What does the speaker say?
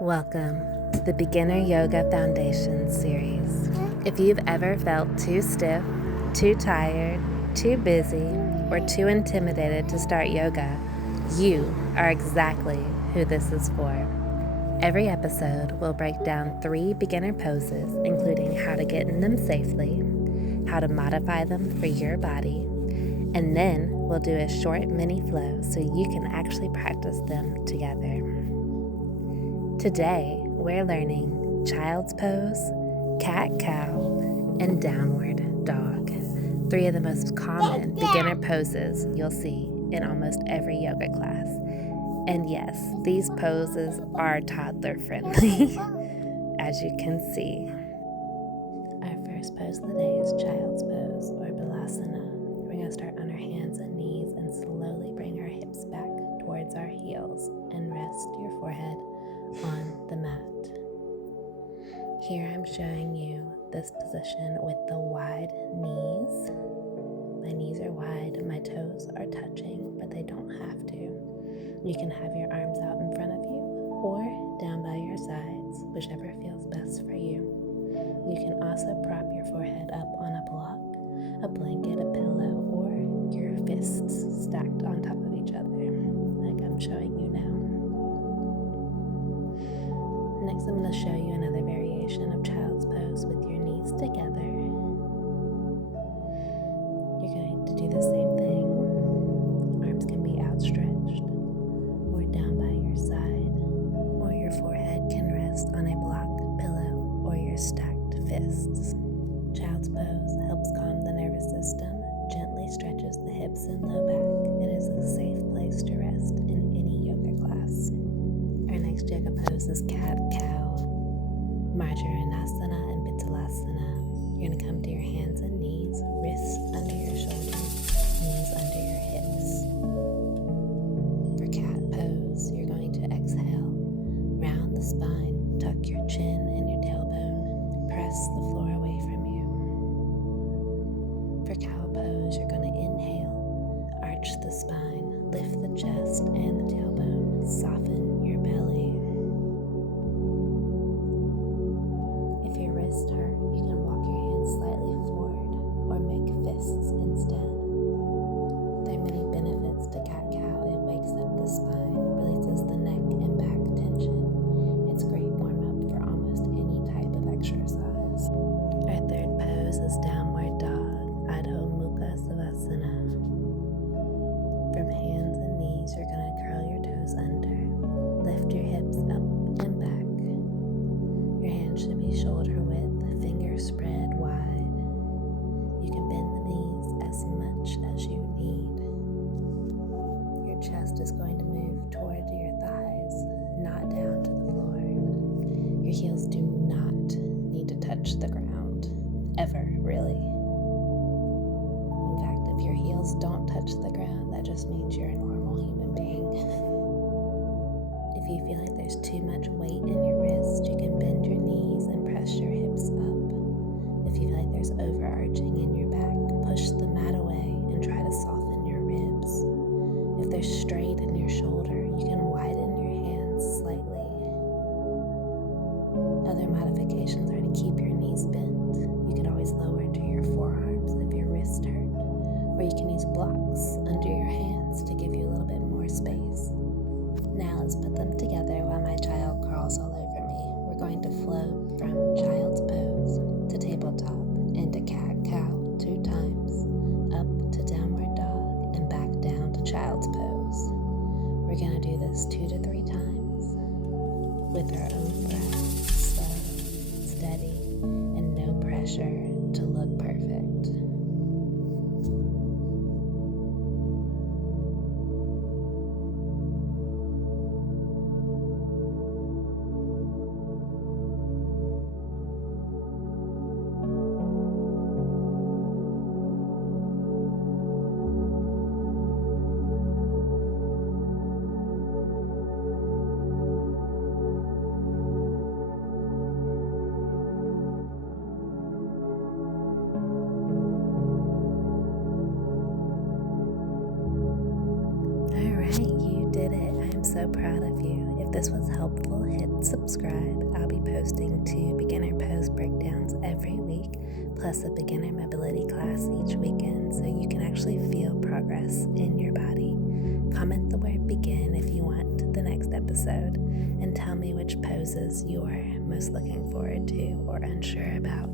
Welcome to the Beginner Yoga Foundation series. If you've ever felt too stiff, too tired, too busy, or too intimidated to start yoga, you are exactly who this is for. Every episode will break down 3 beginner poses, including how to get in them safely, how to modify them for your body, and then we'll do a short mini flow so you can actually practice them together. Today, we're learning Child's Pose, Cat-Cow, and Downward Dog, 3 of the most common beginner poses you'll see in almost every yoga class. And yes, these poses are toddler-friendly, as you can see. Our first pose of the day is Child's Pose, or Balasana. We're going to start on our hands and knees and slowly bring our hips back towards our heels and rest your forehead on the mat. Here I'm showing you this position with the wide knees. My knees are wide, my toes are touching, but they don't have to. You can have your arms out in front of you or down by your sides, whichever feels best for you. You can also prop your forehead up on a block, a blanket, a pillow, or your fists stacked on top of each other, like I'm showing you now. Next, I'm going to show you another variation of Child's Pose with your knees together. You're going to do the same thing. Arms can be outstretched or down by your side, or your forehead can rest on a block, pillow, or your stacked fists. Child's Pose helps calm the nervous system, gently stretches the hips and low back, and is a safe place to rest in any yoga class. Our next yoga pose is Cat-Cow, Marjaryasana and Bitilasana. You're going to come to your hands and knees, wrists under your shoulders, knees under your hips. For Cat Pose, you're going to exhale, round the spine, tuck your chin and your tailbone, press the floor away from you. For Cow Pose, you're going to inhale, arch the spine, lift the chest and the tailbone, soften your belly. If your wrists hurt, you can walk your hands slightly forward or make fists instead. There are many benefits to cat-cow. It wakes up the spine, releases the neck and back tension. It's a great warm-up for almost any type of exercise. Our third pose is Downward Dog, Adho, Mukha, Svanasana. From hands and knees, you're going to curl your toes under. Lift your hips up and back. Your hands should be shoulder width, fingers spread wide. You can bend the knees as much as you need. Your chest is going to move toward your thighs, not down to the floor. Your heels do not need to touch the ground, ever, really. In fact, if your heels don't touch the ground, that just means you're a normal human being. If you feel like there's too much weight in your wrist, you can bend your knees and press your hips up. If you feel like there's overarching in your back, push the mat away and try to soften your ribs. If there's straight in your shoulder, you can widen your hands slightly. Other modifications are to keep your knees bent. You could always lower to your forearms if your wrist hurt, or you can use blocks under your hands to give you a little bit more space. Now let's put them together while my child crawls all over me. We're going to flow from Child's Pose to Tabletop into Cat-Cow 2 times, up to Downward Dog, and back down to Child's Pose. We're going to do this 2 to 3 times with our own breath, slow, steady, and no pressure to look perfect. hit subscribe. I'll be posting 2 beginner pose breakdowns every week, plus a beginner mobility class each weekend, so you can actually feel progress in your body. Comment the word begin if you want the next episode, and tell me which poses you're most looking forward to or unsure about.